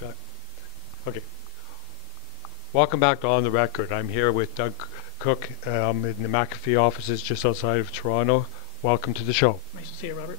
Okay. Welcome back to On the Record. I'm here with Doug Cooke in the McAfee offices just outside of Toronto. Welcome to the show. Nice to see you, Robert.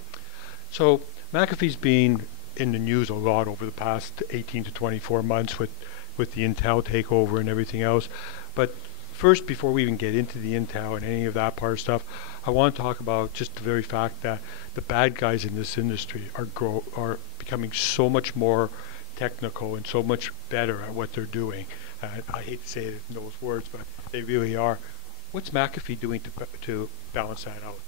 So McAfee's been in the news a lot over the past 18 to 24 months with the Intel takeover and everything else. But first, before we even get into the Intel and any of that part of stuff, I want to talk about just the very fact that the bad guys in this industry are becoming so much more technical and so much better at what they're doing. I hate to say it in those words, but they really are. What's McAfee doing to balance that out?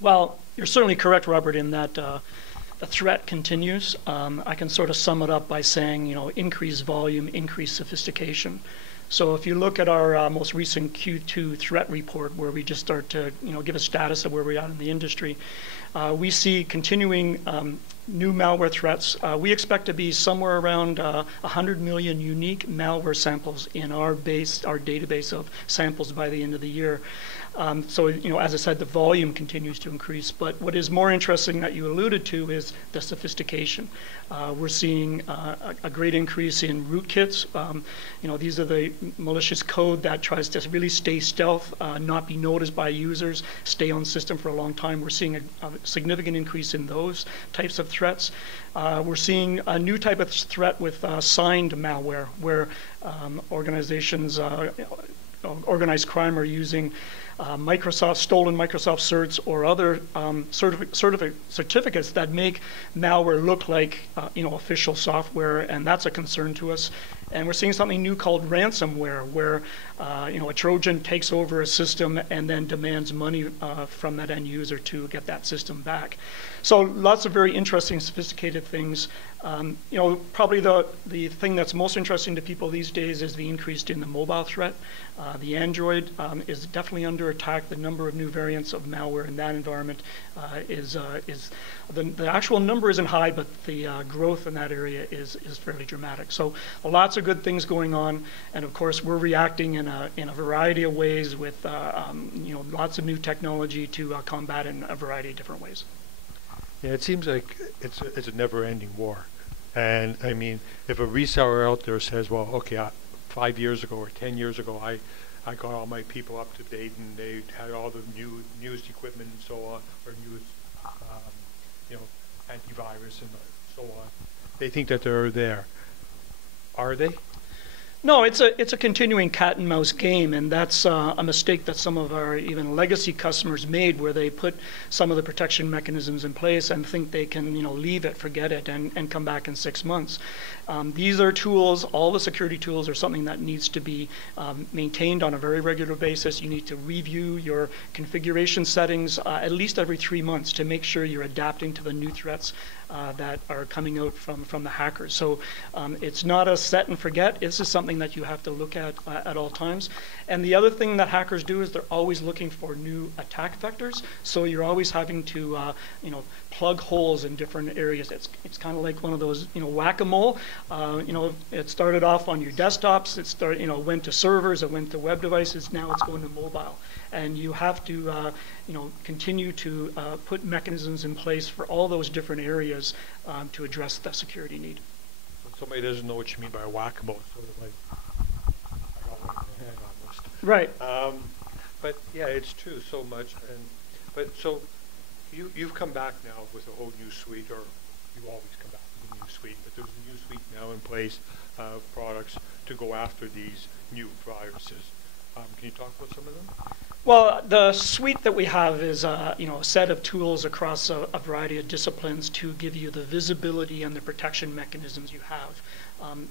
Well, you're certainly correct, Robert, in that the threat continues. I can sort of sum it up by saying, increased volume, increased sophistication. So if you look at our most recent Q2 threat report, where we just start to give a status of where we're at in the industry, we see continuing new malware threats. We expect to be somewhere around 100 million unique malware samples in our database of samples by the end of the year. So, as I said, the volume continues to increase. But what is more interesting that you alluded to is the sophistication. We're seeing a great increase in rootkits. These are the malicious code that tries to really stay stealth, not be noticed by users, stay on system for a long time. We're seeing a significant increase in those types of threats. We're seeing a new type of threat with signed malware, where organizations, organized crime, are using stolen Microsoft certs or other certificates that make malware look like official software, and that's a concern to us. And we're seeing something new called ransomware, where a Trojan takes over a system and then demands money from that end user to get that system back. So lots of very interesting, sophisticated things. Probably the thing that's most interesting to people these days is the increase in the mobile threat. The Android is definitely under attack. The number of new variants of malware in that environment is the actual number isn't high, but the growth in that area is fairly dramatic. So lots of good things going on, and of course we're reacting in a variety of ways with lots of new technology to combat in a variety of different ways. Yeah, it seems like it's a never-ending war. And I mean, if a reseller out there says, well, okay, 5 years ago or 10 years ago, I got all my people up to date and they had all the newest equipment and so on, or newest, antivirus and so on. They think that they're there. Are they? No, it's a continuing cat and mouse game, and that's a mistake that some of our even legacy customers made, where they put some of the protection mechanisms in place and think they can leave it, forget it, and come back in 6 months. These are tools. All the security tools are something that needs to be maintained on a very regular basis. You need to review your configuration settings at least every 3 months to make sure you're adapting to the new threats that are coming out from the hackers. So it's not a set and forget. This is something that you have to look at all times. And the other thing that hackers do is they're always looking for new attack vectors. So you're always having to plug holes in different areas. It's kind of like one of those whack-a-mole. It started off on your desktops. It went to servers. It went to web devices. Now it's going to mobile. And you have to continue to put mechanisms in place for all those different areas to address the security need. Somebody doesn't know what you mean by a whack-a-mole. It's sort of like I got one in my hand almost. Right. But yeah, it's true so much. But so you've come back now with a whole new suite, or you always come back with a new suite, but there's a new suite now in place of products to go after these new viruses. Can you talk about some of them? Well, the suite that we have is a set of tools across a variety of disciplines to give you the visibility and the protection mechanisms you have.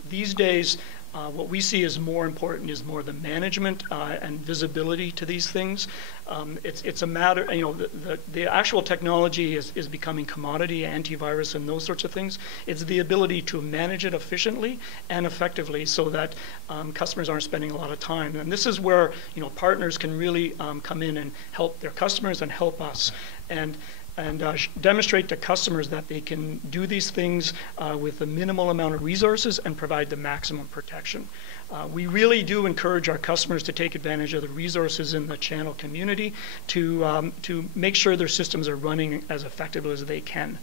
These days, what we see as more important is more the management and visibility to these things. It's a matter, the actual technology is becoming commodity, antivirus and those sorts of things. It's the ability to manage it efficiently and effectively so that customers aren't spending a lot of time. And this is where partners can really come in and help their customers and help us. And demonstrate to customers that they can do these things with the minimal amount of resources and provide the maximum protection. We really do encourage our customers to take advantage of the resources in the channel community to make sure their systems are running as effectively as they can.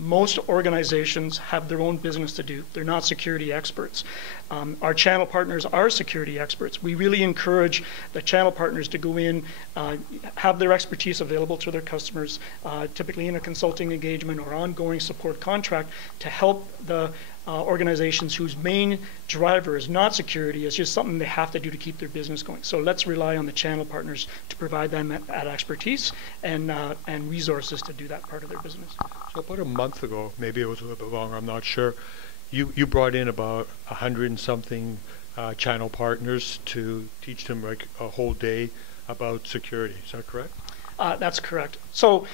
most organizations have their own business to do. They're not security experts. Our channel partners are security experts. We really encourage the channel partners to go in, have their expertise available to their customers, typically in a consulting engagement or ongoing support contract, to help the organizations whose main driver is not security, it's just something they have to do to keep their business going. So let's rely on the channel partners to provide them that expertise and resources to do that part of their business. So about a month ago, maybe it was a little bit longer, I'm not sure, you brought in about 100 and something channel partners to teach them like a whole day about security. Is that correct? That's correct. So,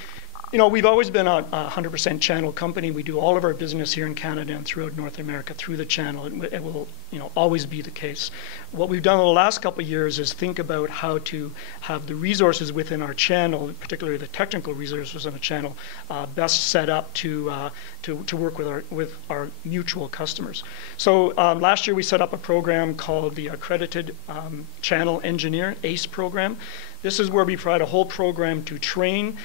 you know, we've always been a 100% channel company. We do all of our business here in Canada and throughout North America through the channel. It will, you know, always be the case. What we've done in the last couple of years is think about how to have the resources within our channel, particularly the technical resources on the channel, best set up to work with our mutual customers. So last year we set up a program called the Accredited Channel Engineer, ACE program. This is where we provide a whole program to train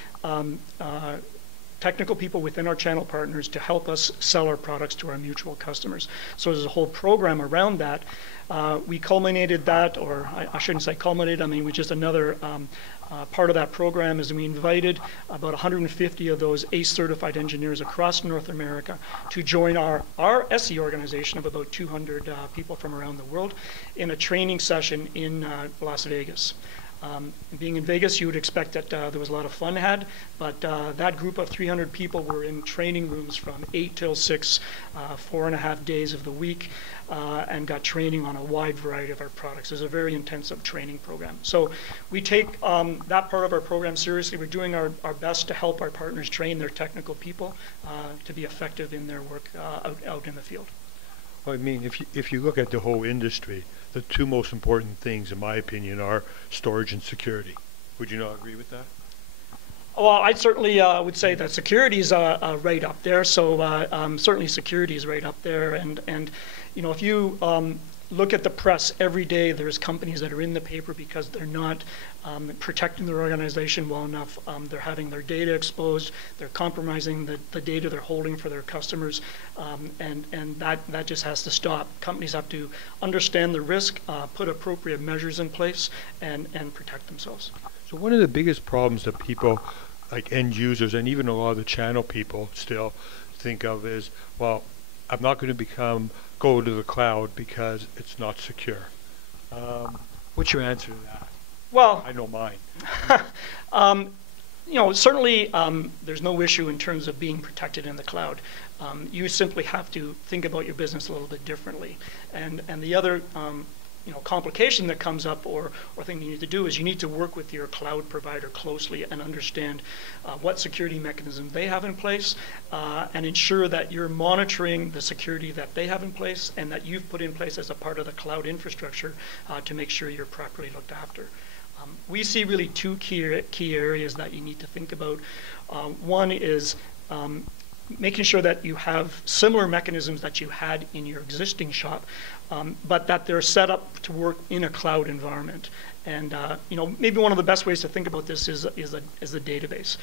technical people within our channel partners to help us sell our products to our mutual customers. So there's a whole program around that. We culminated that, or I shouldn't say culminated, I mean, we just another part of that program is we invited about 150 of those ACE certified engineers across North America to join our SE organization of about 200 people from around the world in a training session in Las Vegas. Being in Vegas, you would expect that there was a lot of fun had, but that group of 300 people were in training rooms from 8 till 6, 4.5 days of the week, and got training on a wide variety of our products. It's a very intensive training program. So we take that part of our program seriously. We're doing our best to help our partners train their technical people to be effective in their work out in the field. Well, I mean, if you look at the whole industry, the two most important things, in my opinion, are storage and security. Would you not agree with that? Well, I certainly would say that security is right up there. So certainly security is right up there. And you know, if you look at the press every day, there's companies that are in the paper because they're not protecting their organization well enough. They're having their data exposed. They're compromising the data they're holding for their customers, and that just has to stop. Companies have to understand the risk, put appropriate measures in place, and protect themselves. So one of the biggest problems that people, like end users and even a lot of the channel people still think of is, well, I'm not going to go to the cloud because it's not secure. What's your answer to that? Well, I know mine. You know, certainly there's no issue in terms of being protected in the cloud. You simply have to think about your business a little bit differently. And the other you know, complication that comes up or thing you need to do is you need to work with your cloud provider closely and understand what security mechanisms they have in place and ensure that you're monitoring the security that they have in place and that you've put in place as a part of the cloud infrastructure to make sure you're properly looked after. We see really two key areas that you need to think about. One is making sure that you have similar mechanisms that you had in your existing shop, but that they're set up to work in a cloud environment. And you know, maybe one of the best ways to think about this is a database.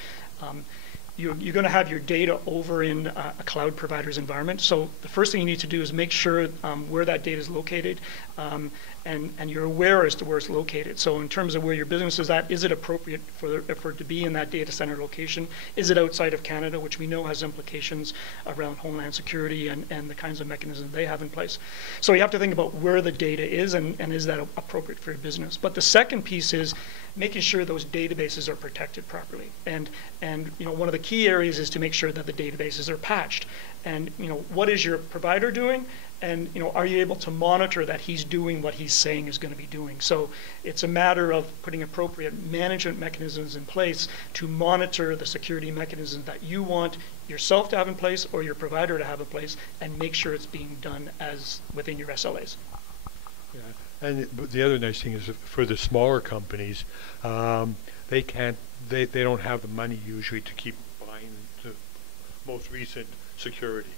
You're going to have your data over in a cloud provider's environment. So the first thing you need to do is make sure where that data is located, and you're aware as to where it's located. So in terms of where your business is at, is it appropriate for it to be in that data center location? Is it outside of Canada, which we know has implications around homeland security and the kinds of mechanisms they have in place? So you have to think about where the data is and is that appropriate for your business. But the second piece is making sure those databases are protected properly. And you know, one of the key areas is to make sure that the databases are patched. And you know, what is your provider doing? And you know, are you able to monitor that he's doing what he's saying is going to be doing? So it's a matter of putting appropriate management mechanisms in place to monitor the security mechanisms that you want yourself to have in place or your provider to have in place, and make sure it's being done as within your SLAs. Yeah. And the other nice thing is for the smaller companies, they don't have the money usually to keep buying the most recent security.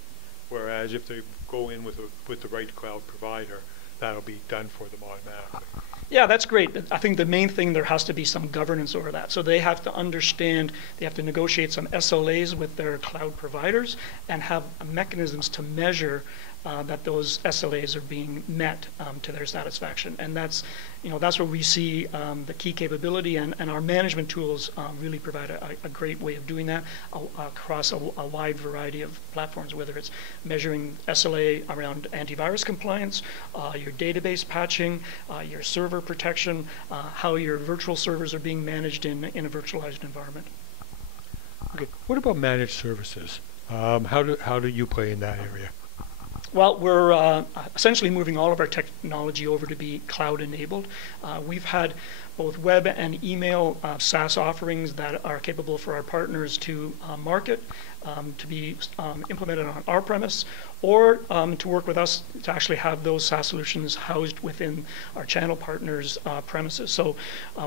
Whereas if they go in with the right cloud provider, that'll be done for them automatically. Yeah, that's great. I think the main thing, there has to be some governance over that. So they have to understand, they have to negotiate some SLAs with their cloud providers and have mechanisms to measure that those SLAs are being met to their satisfaction. And that's, that's where we see the key capability, and our management tools really provide a great way of doing that across a wide variety of platforms, whether it's measuring SLA around antivirus compliance, your database patching, your server protection, how your virtual servers are being managed in a virtualized environment. Okay, what about managed services? How do you play in that area? Well, we're essentially moving all of our technology over to be cloud-enabled. We've had both web and email SaaS offerings that are capable for our partners to market, to be implemented on our premise, or to work with us to actually have those SaaS solutions housed within our channel partners' premises. So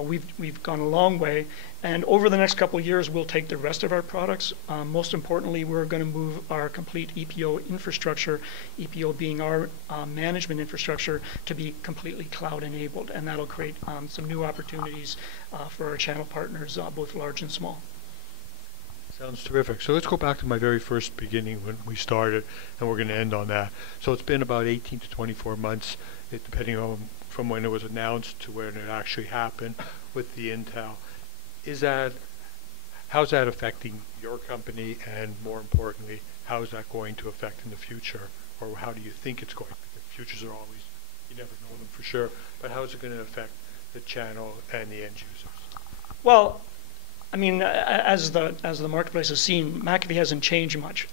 we've gone a long way, and over the next couple of years, we'll take the rest of our products. Most importantly, we're going to move our complete EPO infrastructure, EPO being our management infrastructure, to be completely cloud-enabled, and that'll create some new opportunities for our channel partners, both large and small. Sounds terrific. So let's go back to my very first beginning when we started, and we're going to end on that. So it's been about 18 to 24 months, depending on from when it was announced to when it actually happened with the Intel. How's that affecting your company, and more importantly, how is that going to affect in the future, or how do you think it's going to? Because futures are always, you never know them for sure, but how is it going to affect the channel and the end users? Well, I mean, as the marketplace has seen, McAfee hasn't changed much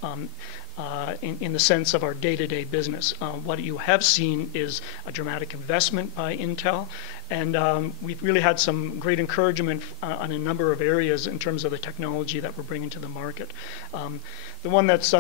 in the sense of our day-to-day business. What you have seen is a dramatic investment by Intel, and we've really had some great encouragement on a number of areas in terms of the technology that we're bringing to the market. The one that's